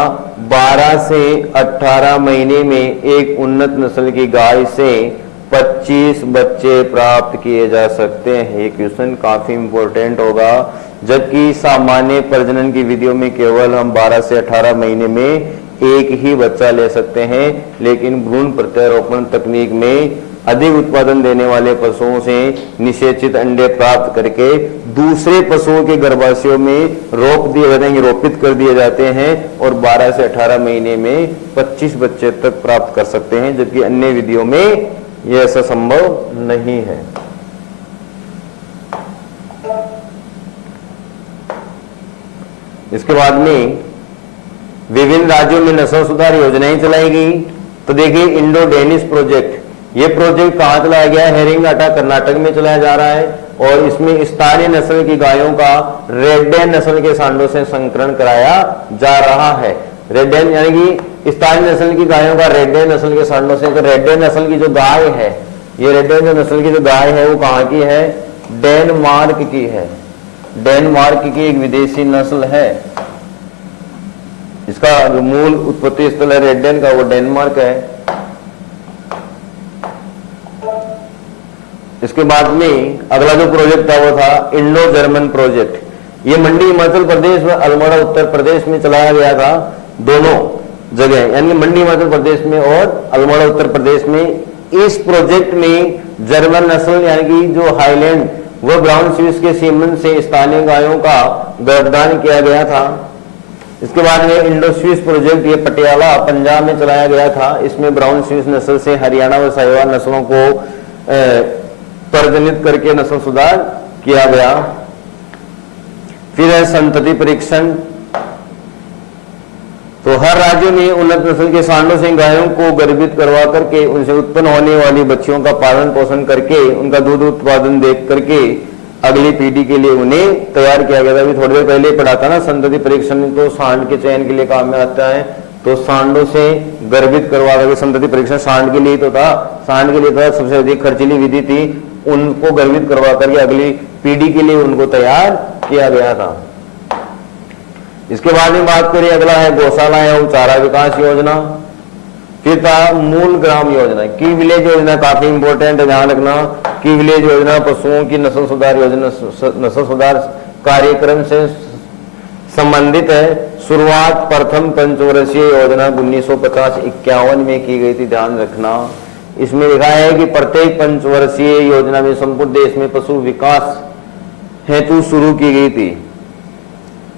12 से 18 महीने में एक उन्नत नस्ल की गाय से 25 बच्चे प्राप्त किए जा सकते हैं। ये क्वेश्चन काफी इंपॉर्टेंट होगा, जबकि सामान्य प्रजनन की विधियों में केवल हम 12 से 18 महीने में एक ही बच्चा ले सकते हैं, लेकिन भ्रूण प्रत्यारोपण तकनीक में अधिक उत्पादन देने वाले पशुओं से निषेचित अंडे प्राप्त करके दूसरे पशुओं के गर्भाशयों में रोप दिए जाते हैं, रोपित कर दिए जाते हैं और 12 से 18 महीने में 25 बच्चे तक प्राप्त कर सकते हैं, जबकि अन्य विधियों में यह ऐसा संभव नहीं है। इसके बाद में विभिन्न राज्यों में नस्ल सुधार योजनाएं चलाई गई। तो देखिए, इंडो डेनिश प्रोजेक्ट, ये प्रोजेक्ट कहां चलाया गया, हेरिंगघाटा कर्नाटक में चलाया जा रहा है और इसमें स्थानीय नस्ल की गायों का रेड डेन नस्ल के सांडों से संकरण कराया जा रहा है। रेड डेन यानी कि स्थानीय नस्ल की गायों का रेड डेन नस्ल के सांडों से। तो रेड डेन नस्ल की जो गाय है, ये रेड डेन नस्ल की जो गाय है वो कहां की है, डेनमार्क की है। डेनमार्क की एक विदेशी नस्ल है, इसका जो मूल उत्पत्ति स्थल है रेड डेन का, वो डेनमार्क है। इसके बाद में अगला जो प्रोजेक्ट था वो था इंडो जर्मन प्रोजेक्ट। ये मंडी हिमाचल प्रदेश में, अल्मोड़ा उत्तर प्रदेश में चलाया गया था, दोनों जगह, यानी मंडी हिमाचल प्रदेश में और अल्मोड़ा उत्तर प्रदेश में। इस प्रोजेक्ट में जर्मन नस्ल यानी कि जो हाईलैंड व ब्राउन स्विस के सीमन से स्थानीय गायों का गर्भधान किया गया था। इसके बाद में इंडो स्विस प्रोजेक्ट, ये पटियाला पंजाब में चलाया गया था। इसमें ब्राउन स्विस नस्ल से हरियाणा व साहिवाल नस्लों को प्रजनित करके नस्ल सुधार किया गया। फिर है संतति परीक्षण। तो हर राज्य में उन्नत नस्ल के सांडों से गायों को गर्भित करवा करके उनसे उत्पन्न होने वाली बच्चियों का पालन पोषण करके उनका दूध उत्पादन देख करके अगली पीढ़ी के लिए उन्हें तैयार किया गया था। अभी थोड़ी देर पहले पढ़ा था ना, संतति परीक्षण तो सांड के चयन के लिए काम में आता है। तो सांडों से गर्भित करवा करके संतति परीक्षण सांड के लिए तो था, सांड के लिए था सबसे अधिक खर्चीली विधि थी। उनको गर्भित करवा करके अगली पीढ़ी के लिए उनको तैयार किया गया था। इसके बाद में बात करें, अगला है गौशाला एवं चारा विकास योजना। फिर था मूल ग्राम योजना, की विलेज योजना, काफी इंपॉर्टेंट है, ध्यान रखना। की विलेज योजना पशुओं की नस्ल सुधार योजना, नस्ल सुधार कार्यक्रम से संबंधित है। शुरुआत प्रथम पंचवर्षीय योजना 1950-51 में की गई थी, ध्यान रखना। इसमें लिखा है कि प्रत्येक पंचवर्षीय योजना में संपूर्ण देश में पशु विकास हेतु शुरू की गई थी।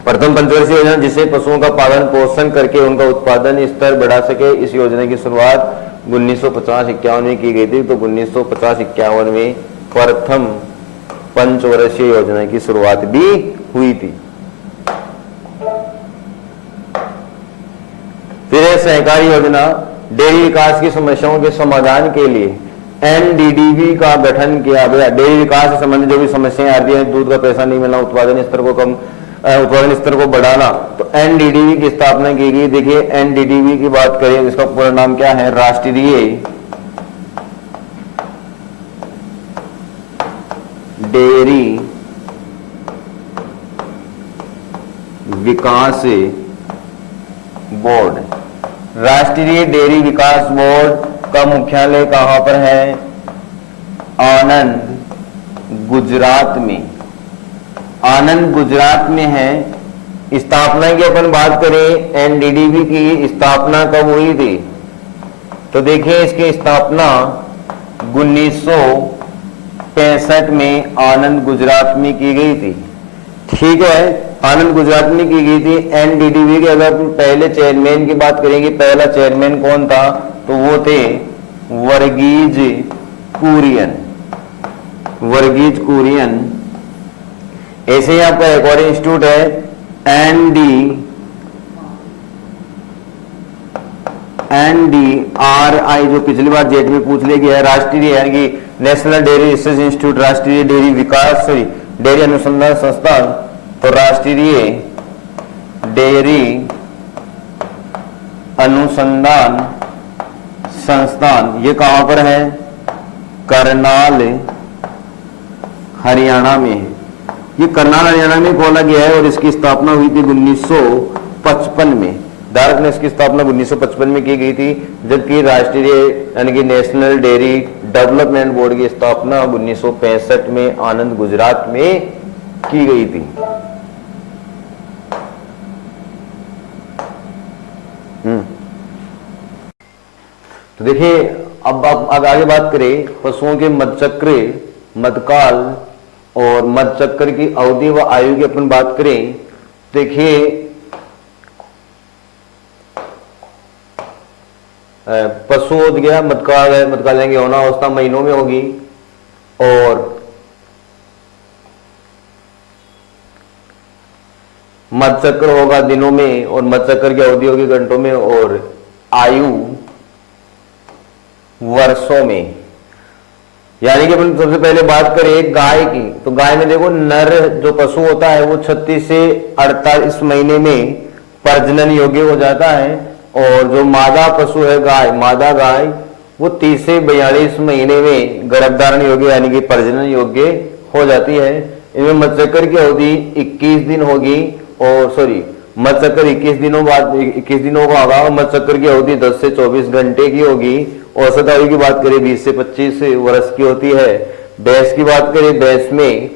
प्रथम पंचवर्षीय योजना जिससे पशुओं का पालन पोषण करके उनका उत्पादन स्तर बढ़ा सके, इस योजना की शुरुआत 1950-51 में की गई थी। तो 1950-51 में प्रथम पंचवर्षीय योजना की शुरुआत भी हुई थी। फिर है सहकारी योजना, डेयरी विकास की समस्याओं के समाधान के लिए एनडीडीबी का गठन किया गया। डेयरी विकास से संबंधित जो भी समस्याएं आती है, दूध का पैसा नहीं मिलना, उत्पादन स्तर को बढ़ाना, तो एनडीडीबी की स्थापना की गई। देखिए एनडीडीबी की बात करें, इसका पूरा नाम क्या है, राष्ट्रीय डेयरी विकास बोर्ड। राष्ट्रीय डेयरी विकास बोर्ड का मुख्यालय कहां पर है, आनंद गुजरात में। आनंद गुजरात में है। स्थापना की अपन बात करें, एनडीडीबी की स्थापना कब हुई थी, तो देखिए इसकी स्थापना 1965 में आनंद गुजरात में की गई थी। ठीक है, आनंद गुजरात में की गई थी। एनडीडीबी के अगर पहले चेयरमैन की बात करेंगे, पहला चेयरमैन कौन था, तो वो थे वर्गीज कुरियन। वर्गीज कुरियन। ऐसे ही आपका एक और इंस्टीट्यूट है एनडीआरआई, जो पिछली बार जेट में पूछ ले गया है, राष्ट्रीय यानी कि नेशनल डेयरी रिसर्च इंस्टीट्यूट, राष्ट्रीय डेयरी विकास डेयरी अनुसंधान संस्थान। तो राष्ट्रीय डेयरी अनुसंधान संस्थान ये कहां पर है, करनाल हरियाणा में है। ये करनाल हरियाणा में खोला गया है और इसकी स्थापना हुई थी 1955 में। भारत में इसकी स्थापना 1955 में की गई थी, जबकि राष्ट्रीय यानी कि नेशनल डेयरी डेवलपमेंट बोर्ड की स्थापना 1965 में आनंद गुजरात में की गई थी। तो देखिए अब आगे बात करें पशुओं के मधचक्र, मधकाल और मधचक्र की अवधि व आयु की अपन बात करें। देखिए पशु हो गया मधकाल है, मधकाल की होना अवस्था महीनों में होगी और मधचक्र होगा दिनों में और मधचक्र की अवधि होगी घंटों में और आयु वर्षों में। यानी कि अपन सबसे पहले बात करें गाय की, तो गाय में देखो नर जो पशु होता है वो 36 से 48 महीने में प्रजनन योग्य हो जाता है और जो मादा पशु है गाय, मादा गाय वो 30 से 42 महीने में गर्भधारण योग्य यानी कि प्रजनन योग्य हो जाती है। इनमें मधचक्र की अवधि 21 दिन होगी और मधचक्र 21 दिनों बाद 21 दिनों का होगा और मधचक्र की अवधि 10 से 24 घंटे की होगी। औसत आयु की बात करें 20 से 25 वर्ष की होती है। भैंस की बात करें, भैंस में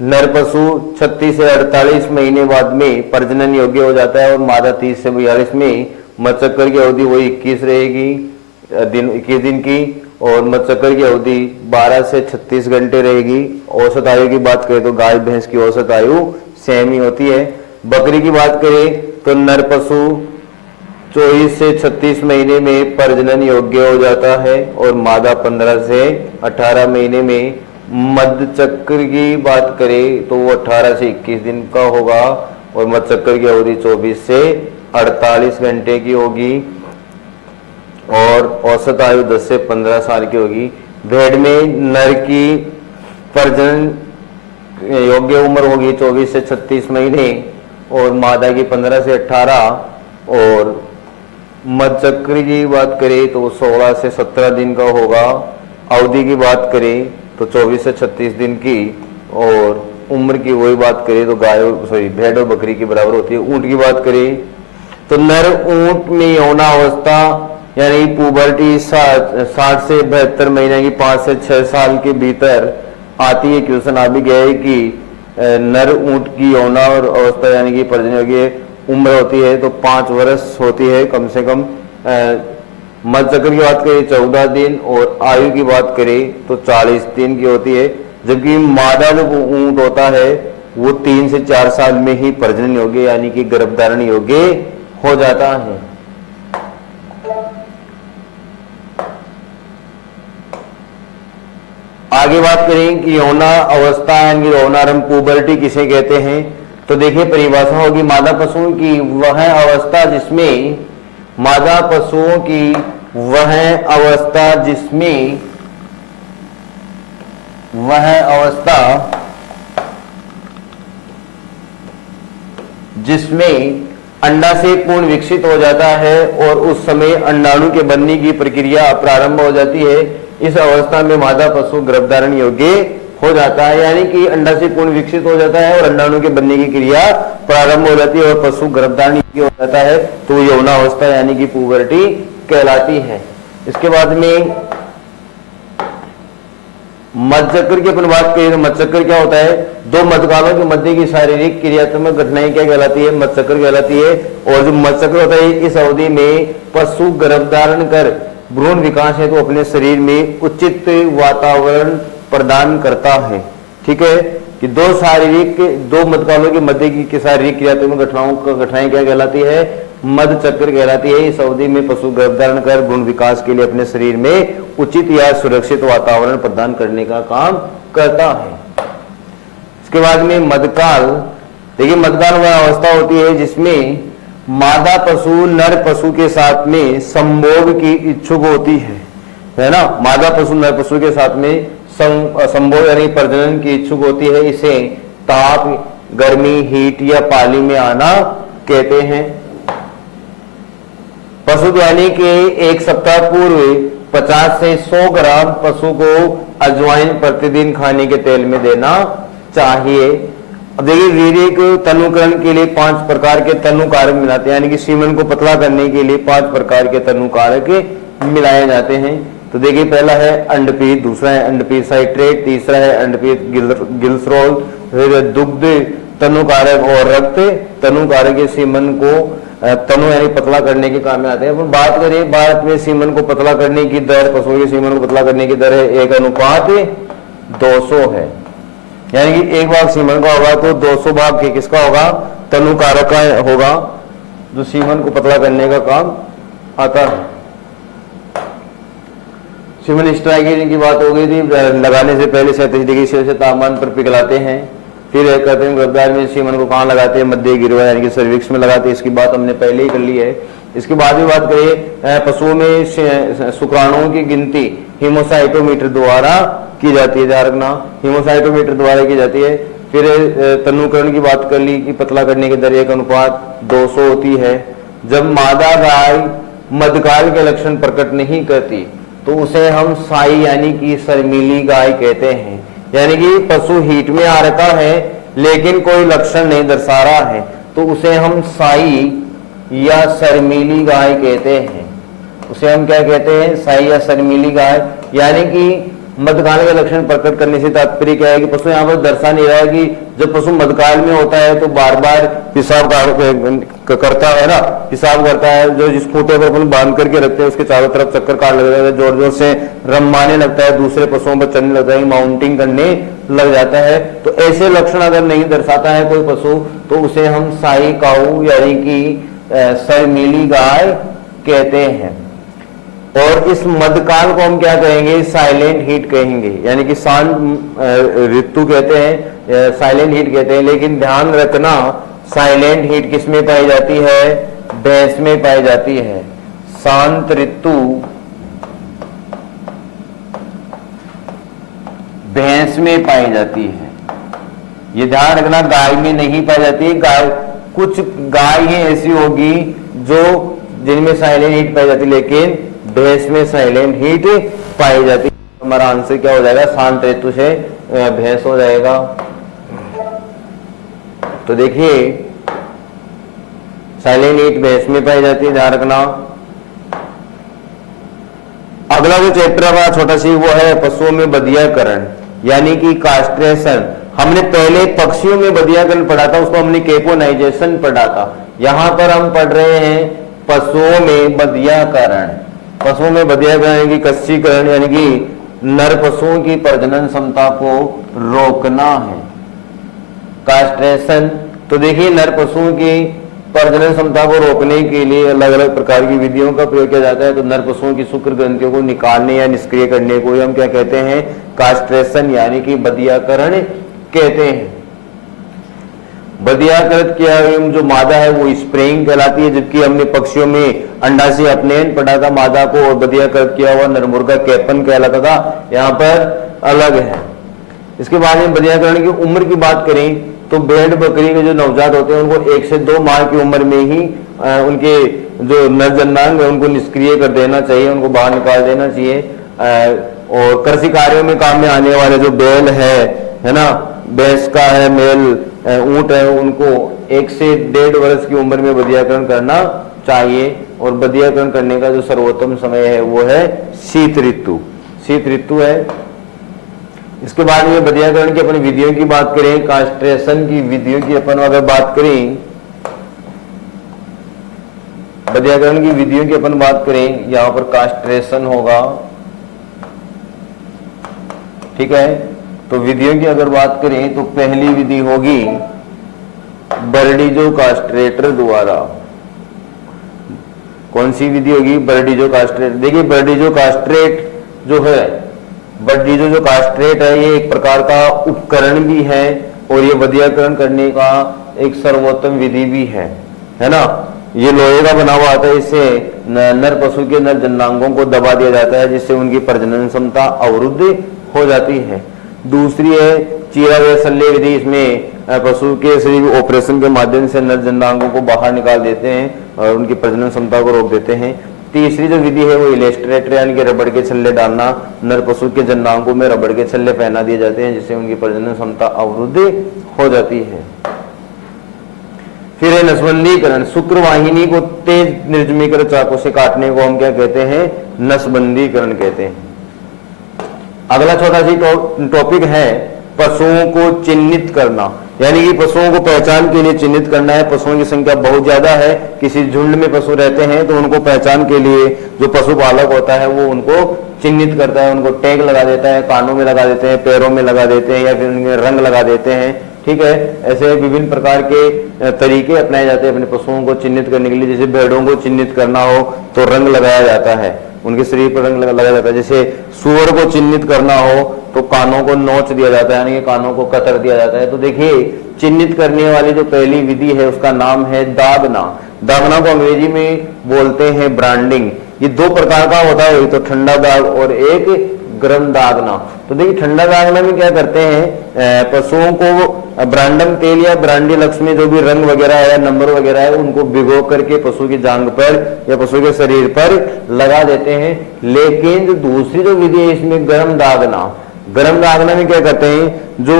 नर पशु 36 से 48 महीने बाद में प्रजनन योग्य हो जाता है और मादा 30 से 42 में। मधचक्र की अवधि वही 21 रहेगी दिन 21 दिन की और मधचक्र की अवधि 12 से 36 घंटे रहेगी। औसत आयु की बात करें तो गाय भैंस की औसत आयु सेम ही होती है। बकरी की बात करें तो नर पशु 24 से 36 महीने में प्रजनन योग्य हो जाता है और मादा 15 से 18 महीने में। मधचक्र की बात करें तो वो 18 से 21 दिन का होगा और मधचक्र की अवधि 24 से 48 घंटे की होगी और औसत आयु 10 से 15 साल की होगी। भेड़ में नर की प्रजनन योग्य उम्र होगी 24 से 36 महीने और मादा की 15 से 18 और मधचक्र की बात करें तो 16 से 17 दिन का होगा। अवधि की बात करें तो 24 से 36 दिन की और उम्र की वही बात करें तो भेड़ और बकरी की बराबर होती है। ऊंट की बात करें तो नर ऊंट में यौना अवस्था यानी पुबर्टी 60 से 72 महीने की 5 से 6 साल के भीतर आती है। क्वेश्चन आ भी गया है कि नर ऊंट की यौना अवस्था यानी कि प्रजनन योग्य उम्र होती है तो 5 वर्ष होती है कम से कम। मधचक्र की बात करें 14 दिन और आयु की बात करें तो 40 दिन की होती है। जबकि मादा जो ऊंट होता है वो 3 से 4 साल में ही प्रजनन योग्य यानी कि गर्भधारण योग्य हो जाता है। आगे बात करें कि यौना अवस्था यानी यौनारंभ पुबर्टी किसे कहते हैं, तो देखिए परिभाषा होगी मादा पशुओं की वह अवस्था जिसमें मादा पशुओं की वह अवस्था जिसमें अंडा से पूर्ण विकसित हो जाता है और उस समय अंडाणु के बनने की प्रक्रिया प्रारंभ हो जाती है। इस अवस्था में मादा पशु गर्भधारण योग्य हो जाता है, यानी कि अंडा से पूर्ण विकसित हो जाता है और अंडाणु के बनने की क्रिया प्रारंभ हो जाती है और पशु गर्भधारण योग्य हो जाता है, तो यौनावस्था यानी कि पुबर्टी कहलाती है। इसके बाद में मध्यचक्र की अपन बात करें तो मध्यचक्र क्या होता है, दो मध्यकालों के मध्य की शारीरिक क्रियात्मक घटनाएं क्या कहलाती है, मध्यचक्र कहलाती है। और जो मध्यचक्र होता है इस अवधि में पशु गर्भधारण कर भ्रूण विकास है तो अपने शरीर में उचित वातावरण प्रदान करता है। ठीक है कि दो मध्यकालों के मध्य की शारीरिक क्रियात्मक घटनाएं क्या कहलाती है, मध्यचक्र कहलाती है। इस अवधि में पशु गर्भधारण कर भ्रूण विकास के लिए अपने शरीर में उचित या सुरक्षित वातावरण प्रदान करने का काम करता है। इसके बाद में मध्यकाल, देखिए मध्यकाल वह अवस्था होती है जिसमें मादा पशु नर पशु के साथ में संभोग की इच्छुक होती है ना, मादा पशु नर पशु के साथ में संभोग यानी प्रजनन की इच्छुक होती है। इसे ताप, गर्मी, हीट या पाली में आना कहते हैं। पशु यानी कि एक सप्ताह पूर्व 50 से 100 ग्राम पशु को अजवाइन प्रतिदिन खाने के तेल में देना चाहिए। अब देखिए वीर्यक तनुकरण के लिए 5 प्रकार के तनु कारक मिलाते हैं, यानी कि सीमन को पतला करने के लिए 5 प्रकार के तनु कारक मिलाए जाते हैं। तो देखिए पहला है अंडपीत, दूसरा है अंडपीत साइट्रेट, तीसरा है अंडपीत गिल्सरोल, फिर दुग्ध तनु कारक और रक्त तनु कारक के सीमन को तनु यानी पतला करने के काम में आते हैं। बात करें भारत में सीमन को पतला करने की दर, पशुओं के सीमन को पतला करने की दर है 1:200 है, यानी कि 1 भाग सीमन का होगा तो 200 भाग के किसका होगा, तनु कारक का होगा जो सीमन को पतला करने का काम आता है। सीमन स्ट्राइक की बात हो गई थी, लगाने से पहले 37 डिग्री सेल्सियस तापमान पर पिघलाते हैं। फिर कहते हैं गर्भधारण में सीमन को कहाँ लगाते हैं, मध्य गिरवा यानी कि सर्विक्स में लगाते हैं, इसकी बात हमने पहले ही कर ली है। इसके बाद भी बात करें पशुओं में शुक्राणुओं की गिनती हीमोसाइटोमीटर द्वारा की जाती है, ध्यान रखना हीमोसाइटोमीटर द्वारा की जाती है। फिर तनुकरण की बात कर ली कि पतला करने की दर 1:200 होती है। जब मादा गाय मध्यकाल के लक्षण प्रकट नहीं करती तो उसे हम साई यानी कि शर्मीली गाय कहते हैं, यानी कि पशु हीट में आ रखा है लेकिन कोई लक्षण नहीं दर्शा रहा है तो उसे हम साई या शर्मीली गाय कहते हैं। उसे हम क्या कहते हैं, साई या शर्मीली गाय, यानी कि मध्यकाल का लक्षण प्रकट करने से तात्पर्य क्या है कि पशु यहाँ पर दर्शा नहीं रहा है कि जब पशु मध्यकाल में होता है तो बार बार पेशाब करता है ना, पेशाब करता है, जो जिस खूंटे पर अपन बांध करके रखते हैं उसके चारों तरफ चक्कर काट लग जाता है, जोर जोर से रमाने लगता है, दूसरे पशुओं पर चढ़ने लगता है, माउंटिंग करने लग जाता है। तो ऐसे लक्षण अगर नहीं दर्शाता है कोई पशु तो उसे हम साई काऊ यानी कि शर्मीली गाय कहते हैं। और इस मध्यकाल को हम क्या कहेंगे, साइलेंट हीट कहेंगे, यानी कि शांत ऋतु कहते हैं, साइलेंट हीट कहते हैं। लेकिन ध्यान रखना साइलेंट हीट किस में पाई जाती है, भैंस में पाई जाती है। शांत ऋतु भैंस में पाई जाती है, ये ध्यान रखना, गाय में नहीं पाई जाती है। गाय कुछ गाय ही ऐसी होगी जो जिनमें साइलेंट हीट पाई जाती है, लेकिन भैंस में साइलेंट हीट पाई जाती है। हमारा आंसर क्या हो जाएगा, शांत ऋतु से भैंस हो जाएगा। तो देखिए साइलेंट हीट भैंस में पाई जाती है, ध्यान रखना। अगला जो चैप्टर हमारा छोटा सी वो है पशुओं में बधियाकरण यानी कि कास्ट्रेशन। हमने पहले पक्षियों में बधियाकरण पढ़ा था, उसको हमने केपोनाइजेशन पढ़ा था। यहां पर हम पढ़ रहे हैं पशुओं में बधियाकरण। पशुओं में बधियाकरण यानी कि कस्सीकरण, यानी कि नर पशुओं की प्रजनन क्षमता को रोकना है। कास्ट्रेशन। तो देखिए नर पशुओं की प्रजनन क्षमता को रोकने के लिए अलग अलग प्रकार की विधियों का प्रयोग किया जाता है। तो नर पशुओं की शुक्र ग्रंथियों को निकालने या निष्क्रिय करने को हम क्या कहते हैं, कास्ट्रेशन यानी कि बधियाकरण कहते हैं। बधियाकृत किया हुआ जो मादा है वो स्प्रेइंग कहलाती है, जबकि हमने पक्षियों में अंडाशय अपनयन पढ़ा था मादा को, और बधियाकृत किया हुआ नरमुर्गा कैपन कहलाता था, यहाँ पर अलग है। इसके बाद में बधियाकरण की उम्र की बात करें तो भेड़ बकरी के जो नवजात होते हैं उनको 1 से 2 माह की उम्र में ही उनके जो नरजन्नांग है उनको निष्क्रिय कर देना चाहिए, उनको बाहर निकाल देना चाहिए। और कृषि कार्यों में काम में आने वाले जो बैल है ना, भैंस का है, मेल ऊंट है, उनको 1 से 1.5 वर्ष की उम्र में बधियाकरण करना चाहिए। और बधियाकरण करने का जो सर्वोत्तम समय है वो है शीत ऋतु, शीत ऋतु है। इसके बाद में बधियाकरण की अपनी विधियों की बात करें, कास्ट्रेशन की विधियों की अपन अगर बात करें, बधियाकरण की विधियों की अपन बात करें, यहां पर कास्ट्रेशन होगा, ठीक है। तो विधियों की अगर बात करें तो पहली विधि होगी बर्डीजो कास्ट्रेटर द्वारा। कौन सी विधि होगी, बर्डीजो कास्ट्रेट। देखिए बर्डीजो कास्ट्रेट जो है, बर्डीजो जो कास्ट्रेट है ये एक प्रकार का उपकरण भी है और ये बधियाकरण करने का एक सर्वोत्तम विधि भी है ना। ये लोहे का बना हुआ आता है, इससे नर पशु के नर जन्नांगों को दबा दिया जाता है जिससे उनकी प्रजनन क्षमता अवरुद्ध हो जाती है। दूसरी है चीरा व शल्य विधि, इसमें पशु के शरीर ऑपरेशन के माध्यम से नर जन्नांगों को बाहर निकाल देते हैं और उनकी प्रजनन क्षमता को रोक देते हैं। तीसरी जो विधि है वो इलेस्ट्रेटर यानी कि रबड़ के छल्ले डालना, नर पशु के जन्नांगों में रबड़ के छल्ले पहना दिए जाते हैं जिससे उनकी प्रजनन क्षमता अवरुद्ध हो जाती है। फिर है नसबंदीकरण, शुक्रवाहिनी को तेज निर्जमीकृत चाकू से काटने को हम क्या कहते हैं, नसबंदीकरण कहते हैं। अगला छोटा सी टॉपिक है पशुओं को चिन्हित करना, यानी कि पशुओं को पहचान के लिए चिन्हित करना है। पशुओं की संख्या बहुत ज्यादा है, किसी झुंड में पशु रहते हैं तो उनको पहचान के लिए जो पशुपालक होता है वो उनको चिन्हित करता है, उनको टैग लगा देता है, कानों में लगा देते हैं, पैरों में लगा देते हैं या फिर उनके रंग लगा देते हैं, ठीक है। ऐसे विभिन्न प्रकार के तरीके अपनाए जाते हैं अपने पशुओं को चिन्हित करने के लिए। जैसे भेड़ों को चिन्हित करना हो तो रंग लगाया जाता है, उनके शरीर पर रंग लगाया जाता है। जैसे सुअर को चिन्हित करना हो तो कानों को नोच दिया जाता है, यानी कि कानों को कतर दिया जाता है। तो देखिए चिन्हित करने वाली जो पहली विधि है उसका नाम है दागना। दागना को अंग्रेजी में बोलते हैं ब्रांडिंग। ये 2 प्रकार का होता है, एक तो ठंडा दाग और एक गर्म दागना। तो देखिए ठंडा दागना में क्या करते हैं, पशुओं को ब्रांडम तेल या ब्रांडी लक्ष्य में जो भी रंग वगैरह है, नंबर वगैरह है, उनको भिगो करके पशु की जांघ पर या पशु के शरीर पर लगा देते हैं। लेकिन जो दूसरी जो विधि है इसमें गर्म दागना, गर्म दागना में क्या करते हैं, जो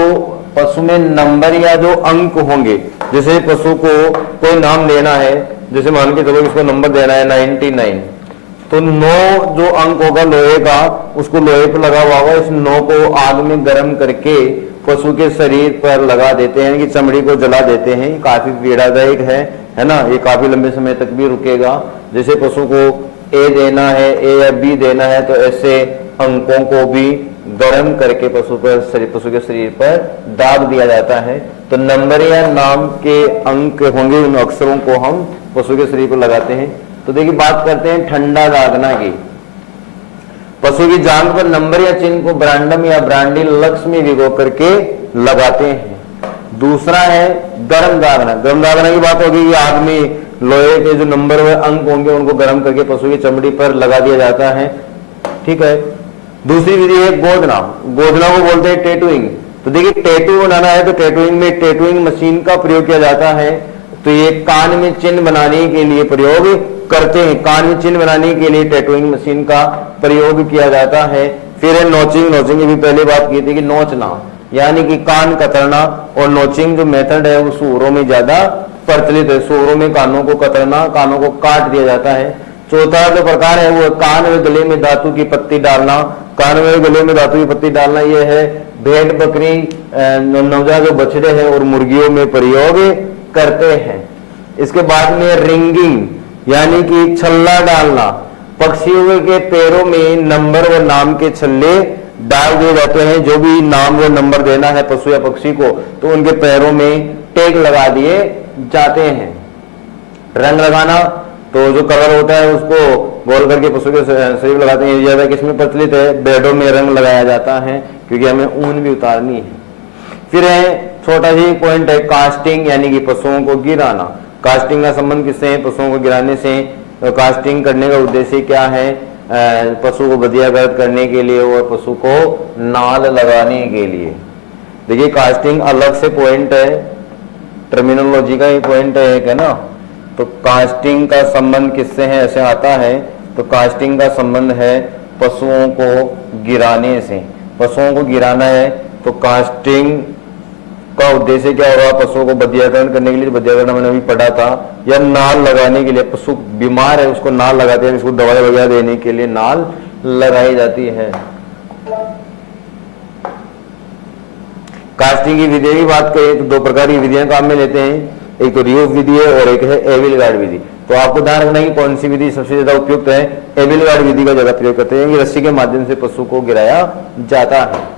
पशु में नंबर या जो अंक होंगे, जैसे पशु को कोई नाम देना है, जैसे मान के चलो इसको नंबर देना है 99, तो 9 जो अंक होगा लोहे का, उसको लोहे पर लगा हुआ होगा, इस 9 को आग में गर्म करके पशु के शरीर पर लगा देते हैं, कि चमड़ी को जला देते हैं। काफी पीड़ादायक है ना, ये काफी लंबे समय तक भी रुकेगा। जैसे पशु को ए देना है, ए या बी देना है, तो ऐसे अंकों को भी गर्म करके पशु के शरीर पर दाग दिया जाता है। तो नंबर या नाम के अंक होंगे, उन अक्षरों को हम पशु के शरीर पर लगाते हैं। तो देखिए बात करते हैं ठंडा दागना की। पशु की जांघ पर नंबर या चिन्ह को ब्रांडम या ब्रांडी लक्ष्य में भिगो करके लगाते हैं। दूसरा है गर्म दागना। गर्म दागना की बात होगी, आग में लोहे के जो नंबर व अंक होंगे उनको गर्म करके पशु की चमड़ी पर लगा दिया जाता है, ठीक है। दूसरी विधि है गोदना। गोदना को बोलते हैं टैटूइंग। तो देखिए टैटू बनाना है तो टैटूइंग में टैटूइंग मशीन का प्रयोग किया जाता है। तो ये कान में चिन्ह बनाने के लिए प्रयोग करते हैं, कान में चिन्ह बनाने के लिए टैटूइंग मशीन का प्रयोग किया जाता है। फिर है नोचिंग। नोचिंग की भी पहले बात की थी कि नोचना यानी कि कान कतरना, और नोचिंग जो मेथड है वो सूअरों में ज्यादा प्रचलित है। सूअरों में कानों को कतरना, कानों को काट दिया जाता है। चौथा जो प्रकार है वो कान में गले में धातु की पत्ती डालना। कान में गले में धातु की पत्ती डालना ये है भेड़ बकरी नवजात जो बछड़े हैं और मुर्गियों में प्रयोग करते हैं। इसके बाद में रिंगिंग यानी कि छल्ला डालना। पक्षियों के पैरों में नंबर व नाम के छल्ले डाल दिए जाते हैं। जो भी नाम व नंबर देना है पशु या पक्षी को, तो उनके पैरों में टैग लगा दिए जाते हैं। रंग लगाना, तो जो कलर होता है उसको गोल करके पशु के शरीर लगाते हैं। ज्यादा किसमें प्रचलित है? बेडों में रंग लगाया जाता है, क्योंकि हमें ऊन भी उतारनी है। फिर है छोटा ही पॉइंट है कास्टिंग, यानी कि पशुओं को गिराना। कास्टिंग का संबंध किससे है? पशुओं को गिराने से। तो कास्टिंग करने का उद्देश्य क्या है? पशु को बधियागत करने के लिए और पशु को नाल लगाने के लिए। देखिए कास्टिंग अलग से पॉइंट है, टर्मिनोलॉजी का ही पॉइंट है ना। तो कास्टिंग का संबंध किससे है ऐसे आता है? तो कास्टिंग का संबंध है पशुओं को गिराने से। पशुओं को गिराना है तो कास्टिंग का उद्देश्य क्या होगा? पशुओं को बधियाकरण करने के लिए, बधियाकरण मैंने अभी पढ़ा था, या नाल लगाने के लिए। पशु बीमार है उसको नाल लगाते हैं, इसको दवाई वगैरह देने के लिए नाल लगाई जाती है। कास्टिंग की विधि की बात करें तो दो प्रकार की विधियां काम में लेते हैं, एक तो रियोफ विधि है और एक है एविल गार्ड विधि। तो आपको ध्यान रखना है कि कौन सी विधि सबसे ज्यादा उपयुक्त है। एविल गार्ड विधि का ज्यादा प्रयोग करते हैं, रस्सी के माध्यम से पशु को गिराया जाता है।